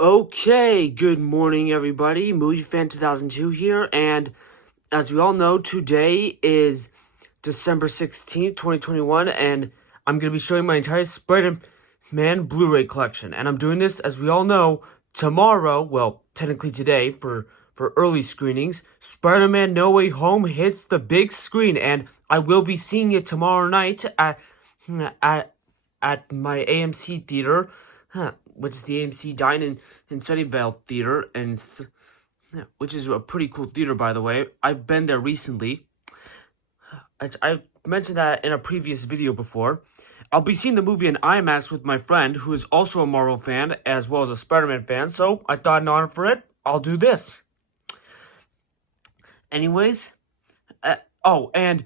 Okay, good morning everybody, Movie Fan 2002 here, and as we all know, today is December 16th, 2021, and I'm going to be showing my entire Spider-Man Blu-ray collection, and I'm doing this, as we all know, tomorrow, well, technically today, for early screenings, Spider-Man No Way Home hits the big screen, and I will be seeing it tomorrow night at my AMC theater, which is the AMC Dine in Sunnyvale Theater, and which is a pretty cool theater, by the way. I've been there recently. I mentioned that in a previous video before. I'll be seeing the movie in IMAX with my friend, who is also a Marvel fan, as well as a Spider-Man fan, so I thought in honor for it, I'll do this. Anyways, and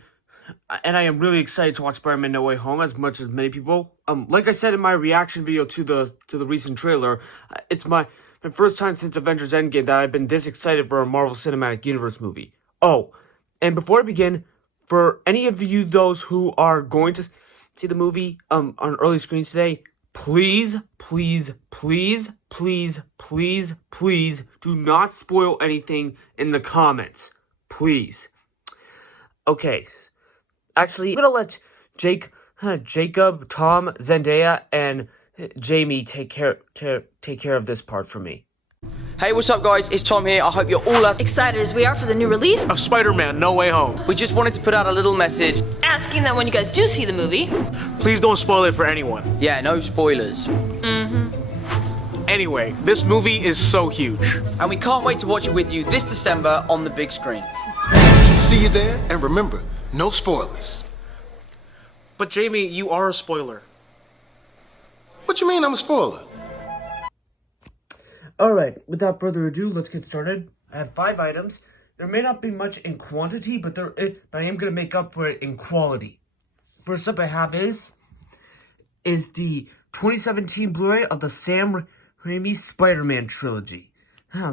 I am really excited to watch Spider-Man No Way Home as much as many people. Like I said in my reaction video to the recent trailer, it's my first time since Avengers Endgame that I've been this excited for a Marvel Cinematic Universe movie. Oh, and before I begin, for any of you those who are going to see the movie on early screens today, please do not spoil anything in the comments. Please. Okay. Actually, I'm gonna let Jacob, Tom, Zendaya, and Jamie take care of this part for me. Hey, what's up guys? It's Tom here. I hope you're all as excited as we are for the new release of Spider-Man No Way Home. We just wanted to put out a little message asking that when you guys do see the movie, please don't spoil it for anyone. Yeah, no spoilers. Anyway, this movie is so huge. And we can't wait to watch it with you this December on the big screen. See you there, and remember, no spoilers. But Jamie, you are a spoiler. What you mean I'm a spoiler? Alright, without further ado, let's get started. I have 5 items. There may not be much in quantity, but I am going to make up for it in quality. First up I have is the 2017 Blu-ray of the Sam Raimi Spider-Man trilogy.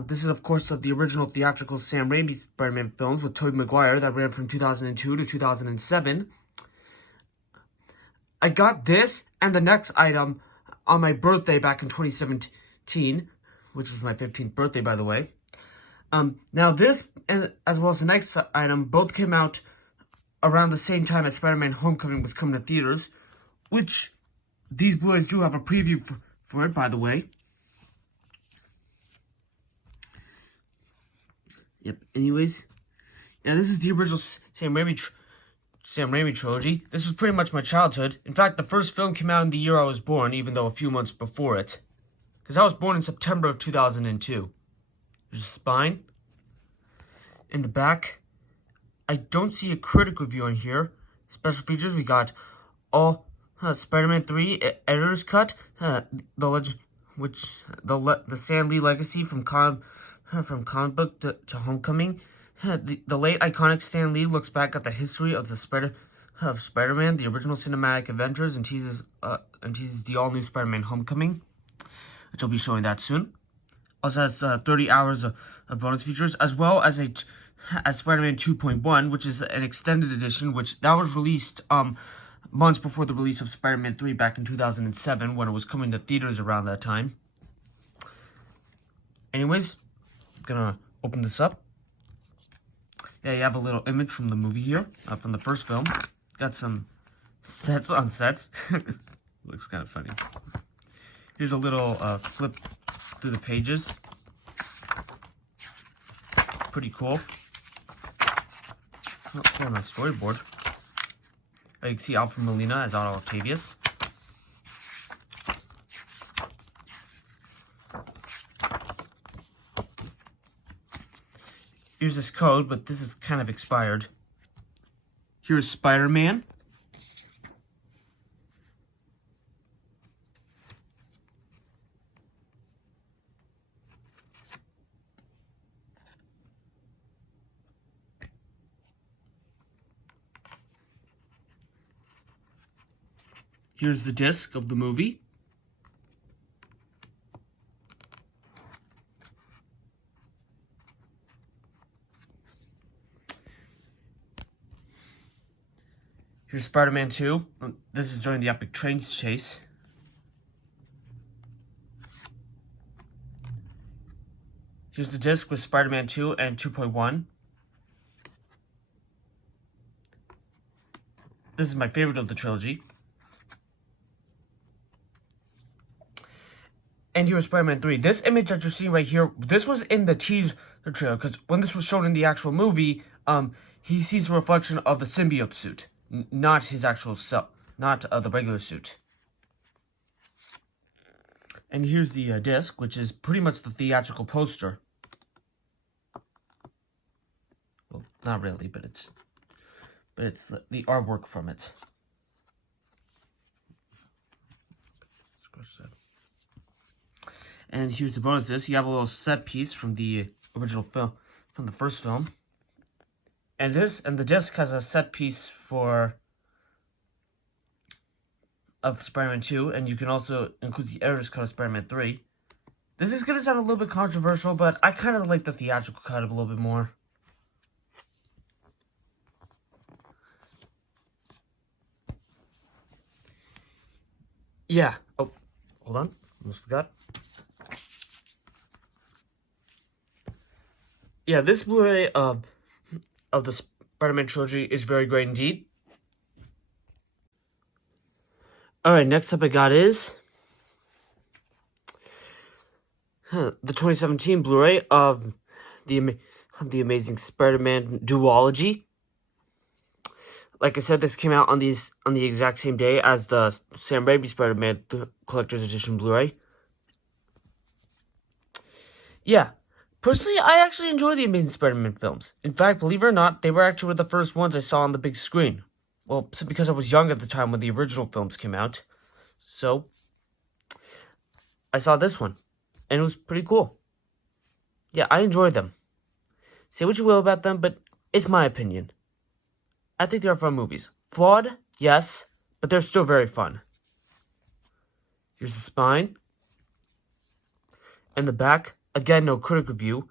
This is, of course, of the original theatrical Sam Raimi Spider-Man films with Tobey Maguire that ran from 2002 to 2007. I got this and the next item on my birthday back in 2017, which was my 15th birthday, by the way. Now this, and as well as the next item, both came out around the same time as Spider-Man Homecoming was coming to theaters, which these Blu-rays do have a preview for it, by the way. Yep, anyways. Now this is the original Sam Raimi trilogy. This was pretty much my childhood. In fact, the first film came out in the year I was born, even though a few months before it. Because I was born in September of 2002. There's a spine. In the back, I don't see a critic review on here. Special features, we got all Spider-Man 3 editor's cut, the Stan Lee legacy from comic book to Homecoming. The late iconic Stan Lee looks back at the history of Spider-Man, the original cinematic adventures, and teases the all-new Spider-Man Homecoming, which I'll be showing that soon. Also has 30 hours of bonus features, as well as Spider-Man 2.1, which is an extended edition, that was released months before the release of Spider-Man 3 back in 2007, when it was coming to theaters around that time. Anyways, I'm gonna open this up. Yeah, you have a little image from the movie here, from the first film. Got some sets on sets. Looks kind of funny. Here's a little flip through the pages. Pretty cool. Oh, on a storyboard. You can see Alfred Molina as Otto Octavius. Here's this code, but this is kind of expired. Here's Spider-Man. Here's the disc of the movie. Here's Spider-Man 2. This is during the epic train chase. Here's the disc with Spider-Man 2 and 2.1. This is my favorite of the trilogy. And here's Spider-Man 3. This image that you're seeing right here, this was in the teaser trailer, because when this was shown in the actual movie, he sees a reflection of the symbiote suit, not his actual self, not the regular suit. And here's the disc, which is pretty much the theatrical poster. Well, not really, but it's the artwork from it. And here's the bonus disc. You have a little set piece from the original film, from the first film. And the disc has a set piece of Spider-Man 2, and you can also include the editor's cut of Spider-Man 3. This is going to sound a little bit controversial, but I kind of like the theatrical cut a little bit more. Yeah. Oh, hold on. Almost forgot. Yeah, this Blu-ray of the Spider-Man trilogy is very great indeed. Alright, next up I got is the 2017 Blu-ray of the Amazing Spider-Man duology. Like I said, this came out on the exact same day as the Sam Raimi Spider-Man Collector's Edition Blu-ray. Yeah. Personally, I actually enjoy the Amazing Spider-Man films. In fact, believe it or not, they were actually one of the first ones I saw on the big screen. Well, because I was young at the time when the original films came out. So, I saw this one. And it was pretty cool. Yeah, I enjoyed them. Say what you will about them, but it's my opinion. I think they are fun movies. Flawed, yes, but they're still very fun. Here's the spine. And the back. Again, no critic review,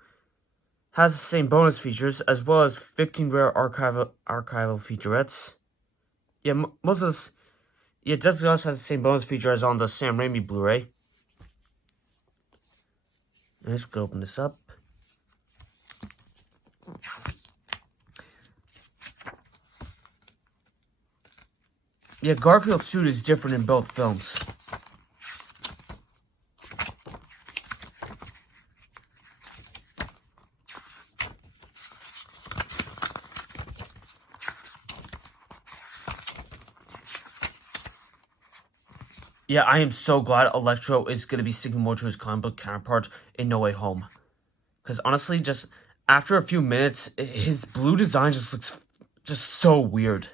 has the same bonus features, as well as 15 rare archival featurettes. Yeah, most of this, yeah, it definitely also has the same bonus feature as on the Sam Raimi Blu-ray. Let's go open this up. Yeah, Garfield's suit is different in both films. Yeah, I am so glad Electro is going to be sticking more to his comic book counterpart in No Way Home. Because honestly, just after a few minutes, his blue design just looks just so weird.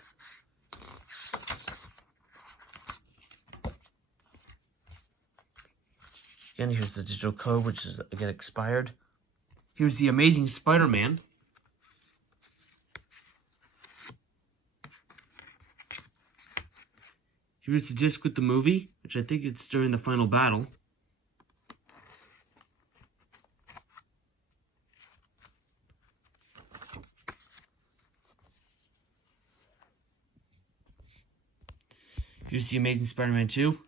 Again, here's the digital code, which is, again, expired. Here's the Amazing Spider-Man. Here's the disc with the movie, which I think it's during the final battle. Here's the Amazing Spider-Man 2.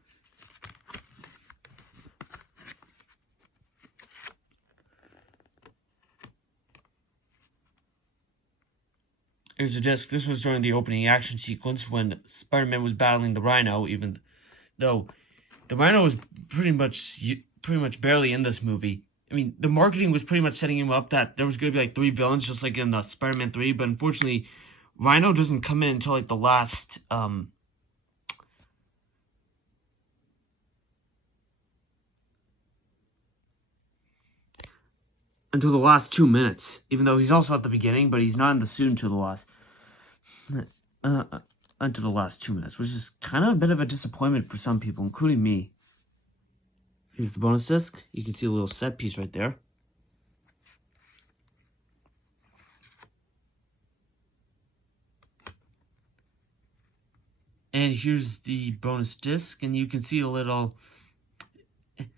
Here's the disc. This was during the opening action sequence when Spider-Man was battling the Rhino, even though the Rhino was pretty much barely in this movie. I mean, the marketing was pretty much setting him up that there was going to be like 3 villains, just like in the Spider-Man 3, but unfortunately, Rhino doesn't come in until like the last, until the last 2 minutes, even though he's also at the beginning, but he's not in the suit until the last 2 minutes, which is kind of a bit of a disappointment for some people, including me. Here's the bonus disc. You can see a little set piece right there. And here's the bonus disc, and you can see a little, and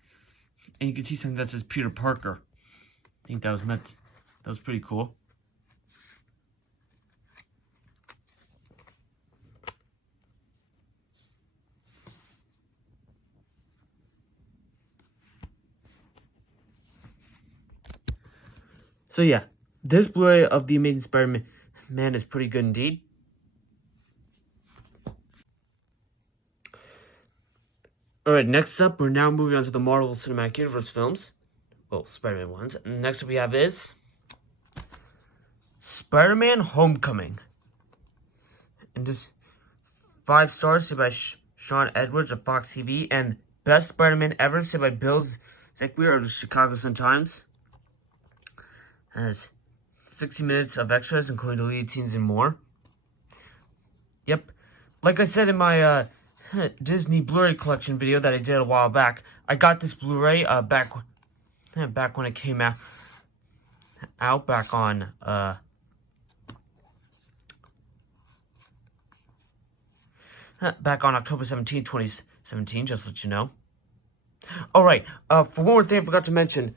you can see something that says Peter Parker. I think that was pretty cool. So yeah, this Blu-ray of The Amazing Spider-Man is pretty good indeed. Alright, next up, we're now moving on to the Marvel Cinematic Universe films. Well, Spider-Man ones. And next up we have is Spider-Man Homecoming. And this 5 stars said by Sean Edwards of Fox TV, and Best Spider-Man Ever said by Bill Zekweir of the Chicago Sun-Times. Has 60 minutes of extras, including deleted scenes and more. Yep. Like I said in my Disney Blu-ray collection video that I did a while back, I got this Blu-ray back when it came out back on October 17th, 2017, just to let you know. Alright, for one more thing I forgot to mention,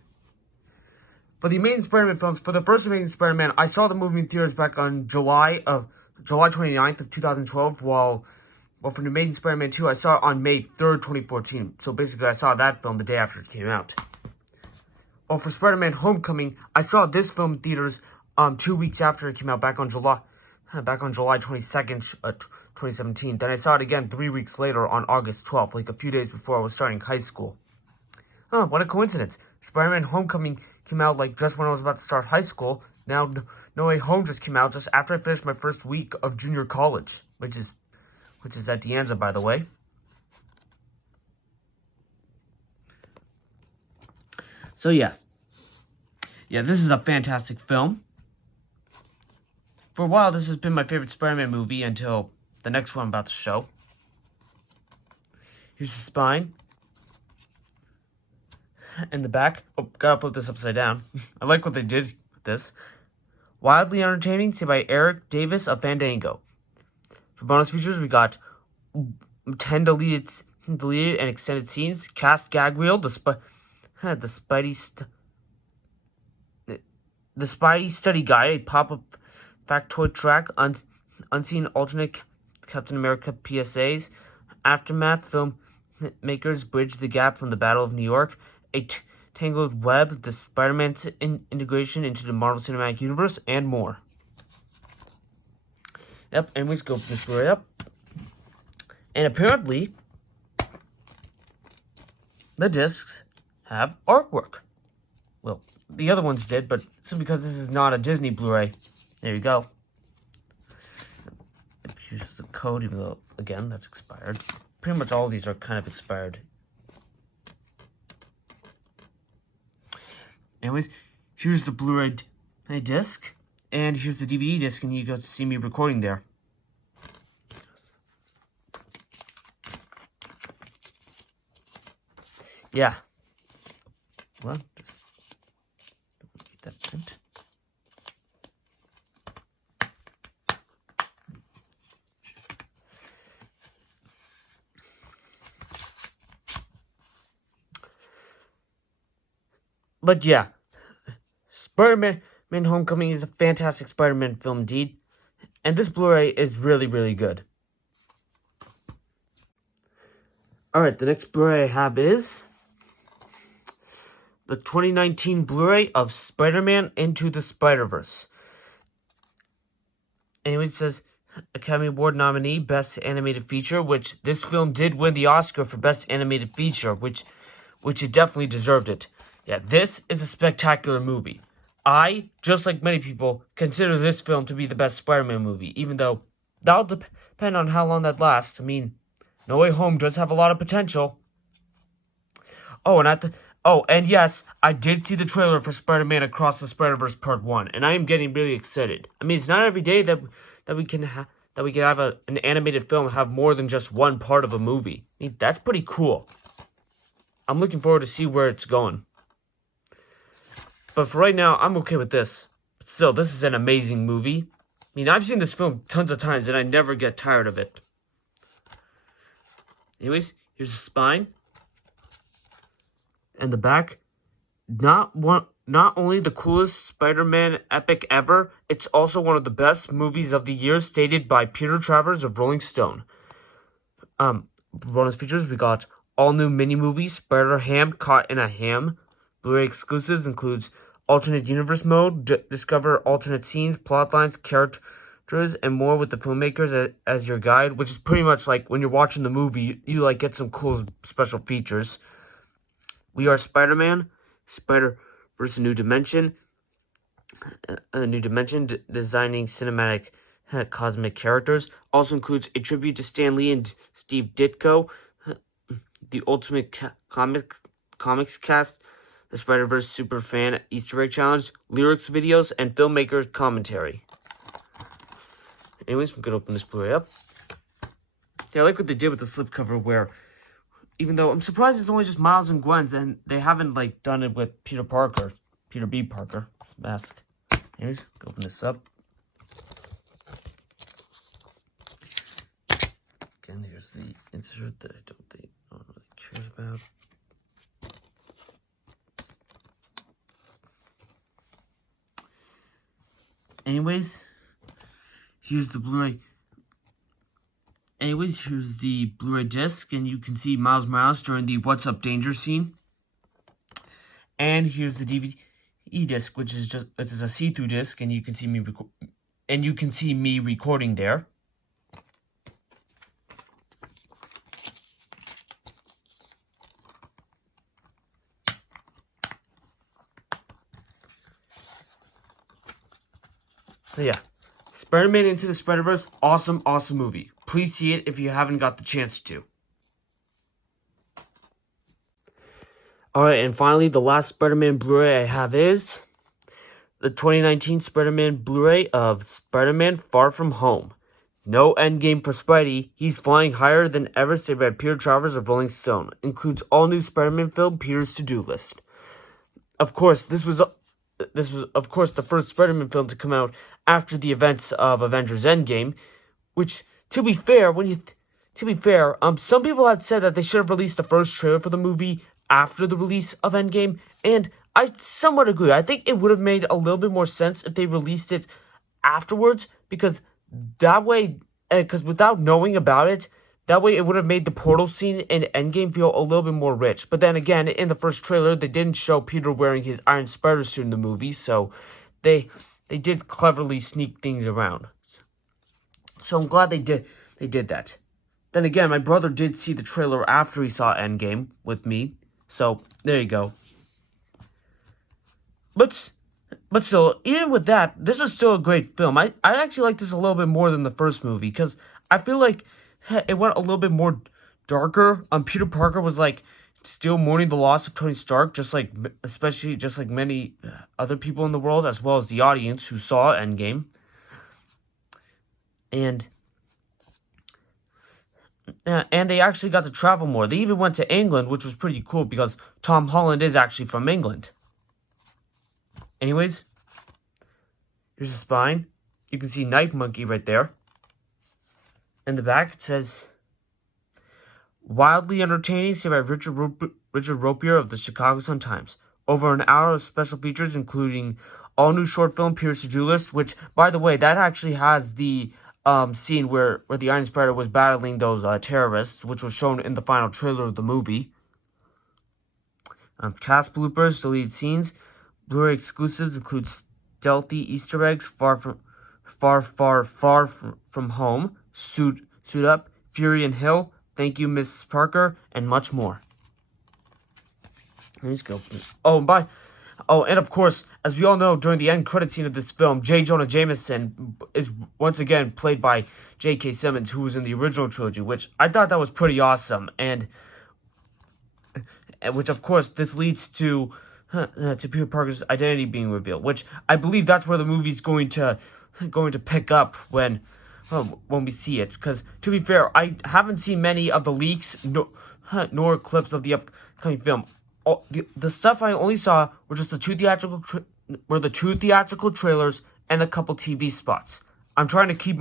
for the Amazing Spider-Man films, for the first Amazing Spider-Man, I saw the movie in theaters back on July 29th of 2012, while for the Amazing Spider-Man 2, I saw it on May 3rd, 2014. So basically, I saw that film the day after it came out. Well, for Spider-Man Homecoming, I saw this film in theaters 2 weeks after it came out, back on July 22nd, 2017. Then I saw it again 3 weeks later on August 12th, like a few days before I was starting high school. Oh, what a coincidence. Spider-Man Homecoming came out like just when I was about to start high school. Now, No Way Home just came out just after I finished my first week of junior college, which is at De Anza, by the way. So yeah, this is a fantastic film. For a while, this has been my favorite Spider-Man movie until the next one I'm about to show. Here's the spine. And the back. Oh, gotta put this upside down. I like what they did with this. Wildly entertaining, said by Eric Davis of Fandango. For bonus features, we got 10 deleted and extended scenes, cast gag reel, the Spidey study guide, a pop-up factoid track, unseen alternate Captain America PSAs, aftermath, filmmakers bridge the gap from the Battle of New York, a tangled web, the Spider-Man's integration into the Marvel Cinematic Universe, and more. Yep, anyways, go open this right up. And apparently, the discs have artwork. Well, the other ones did, but it's because this is not a Disney Blu-ray. There you go. Here's the code, even though, again, that's expired. Pretty much all of these are kind of expired. Anyways, here's the Blu-ray disc, and here's the DVD disc, and you go to see me recording there. Yeah. Well, just get that print. But yeah, Spider-Man Homecoming is a fantastic Spider-Man film indeed, and this Blu-ray is really, really good. Alright, the next Blu-ray I have is the 2019 Blu-ray of Spider-Man Into the Spider-Verse. Anyway, it says Academy Award nominee, Best Animated Feature, which this film did win the Oscar for Best Animated Feature, which it definitely deserved it. Yeah, this is a spectacular movie. I, just like many people, consider this film to be the best Spider-Man movie, even though that'll depend on how long that lasts. I mean, No Way Home does have a lot of potential. And yes, I did see the trailer for Spider-Man Across the Spider-Verse Part 1, and I am getting really excited. I mean, it's not every day that we can have an animated film have more than just one part of a movie. I mean, that's pretty cool. I'm looking forward to see where it's going. But for right now, I'm okay with this. But still, this is an amazing movie. I mean, I've seen this film tons of times, and I never get tired of it. Anyways, here's the spine. And the back. Not only the coolest Spider-Man epic ever, it's also one of the best movies of the year, stated by Peter Travers of Rolling Stone. Bonus features, we got all new mini-movies, Spider-Ham Caught in a Ham. Blu-ray exclusives includes alternate universe mode, discover alternate scenes, plot lines, characters, and more with the filmmakers as your guide, which is pretty much like when you're watching the movie, you like get some cool special features. We Are Spider-Man, Spider-Verse New Dimension, designing cinematic cosmic characters. Also includes a tribute to Stan Lee and Steve Ditko, the Ultimate Comics cast, the Spider-Verse Super Fan Easter Egg Challenge, lyrics videos, and filmmaker commentary. Anyways, we could open this Blu-ray up. See, I like what they did with the slipcover where, even though I'm surprised it's only just Miles and Gwen's, and they haven't, like, done it with Peter B. Parker mask. Anyways, go open this up. Again, here's the insert that I don't think no one really cares about. Anyways, here's the Blu-ray. Here's the Blu-ray disc, and you can see Miles Morales during the What's Up Danger scene. And here's the DVD disc, which is a see-through disc, and you can see me recording there. So yeah, Spider-Man Into the Spider-Verse, awesome movie. Please see it if you haven't got the chance to. Alright, and finally, the last Spider-Man Blu-ray I have is the 2019 Spider-Man Blu-ray of Spider-Man Far From Home. No endgame for Spidey. He's flying higher than ever, stated by Peter Travers of Rolling Stone. Includes all new Spider-Man film, Peter's to-do list. Of course, this was the first Spider-Man film to come out after the events of Avengers Endgame, which, to be fair, some people had said that they should have released the first trailer for the movie after the release of Endgame, and I somewhat agree. I think it would have made a little bit more sense if they released it afterwards, because that way, because without knowing about it, that way it would have made the portal scene in Endgame feel a little bit more rich. But then again, in the first trailer, they didn't show Peter wearing his Iron Spider suit in the movie, so they did cleverly sneak things around. So I'm glad they did that. Then again, my brother did see the trailer after he saw Endgame with me, so there you go. But still, even with that, this is still a great film. I actually like this a little bit more than the first movie, because I feel like it went a little bit more darker. Peter Parker was like still mourning the loss of Tony Stark, especially many other people in the world, as well as the audience who saw Endgame. And they actually got to travel more. They even went to England, which was pretty cool because Tom Holland is actually from England. Anyways, here's the spine. You can see Night Monkey right there. In the back, it says, wildly entertaining, said by Richard Ropier of the Chicago Sun-Times. Over an hour of special features, including all new short film Peter's to-do list, which, by the way, that actually has the scene where the Iron Spider was battling those terrorists, which was shown in the final trailer of the movie. Cast bloopers, deleted scenes, Blu-ray exclusives include stealthy Easter eggs, far from home, Suit Up, Fury and Hill, Thank You, Miss Parker, and much more. Let's go. And of course, as we all know, during the end credit scene of this film, J. Jonah Jameson is once again played by J.K. Simmons, who was in the original trilogy, which I thought that was pretty awesome, and which of course this leads to Peter Parker's identity being revealed, which I believe that's where the movie's going to pick up when we see it. Because to be fair, I haven't seen many of the leaks nor clips of the upcoming film. The stuff I only saw were just the two theatrical trailers and a couple TV spots. I'm trying to keep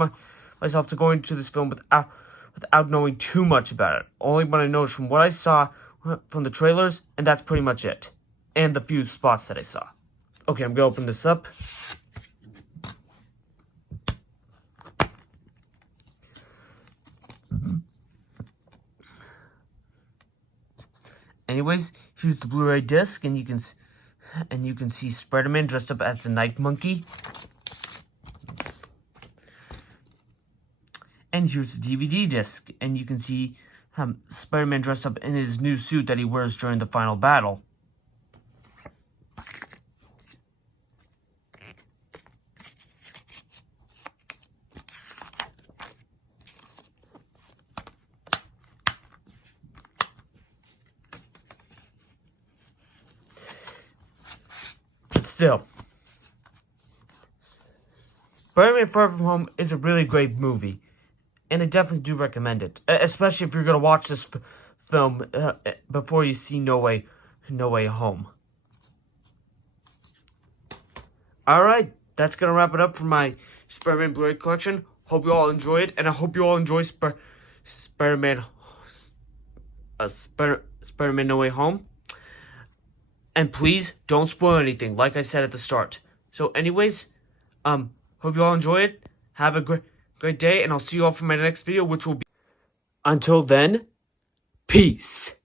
myself to going to this film without knowing too much about it. Only what I know is from what I saw from the trailers, and that's pretty much it. And the few spots that I saw. Okay, I'm gonna open this up. Anyways, here's the Blu-ray disc, and you can And you can see Spider-Man dressed up as the Night Monkey. And here's the DVD disc. And you can see Spider-Man dressed up in his new suit that he wears during the final battle. But still, Spider-Man Far From Home is a really great movie. And I definitely do recommend it. Especially if you're going to watch this film before you see No Way Home. Alright, that's going to wrap it up for my Spider-Man Blu-ray collection. Hope you all enjoy it. And I hope you all enjoy Spider-Man No Way Home. And please, don't spoil anything, like I said at the start. So anyways, hope you all enjoy it. Have a great day, and I'll see you all for my next video, which will be... Until then, peace.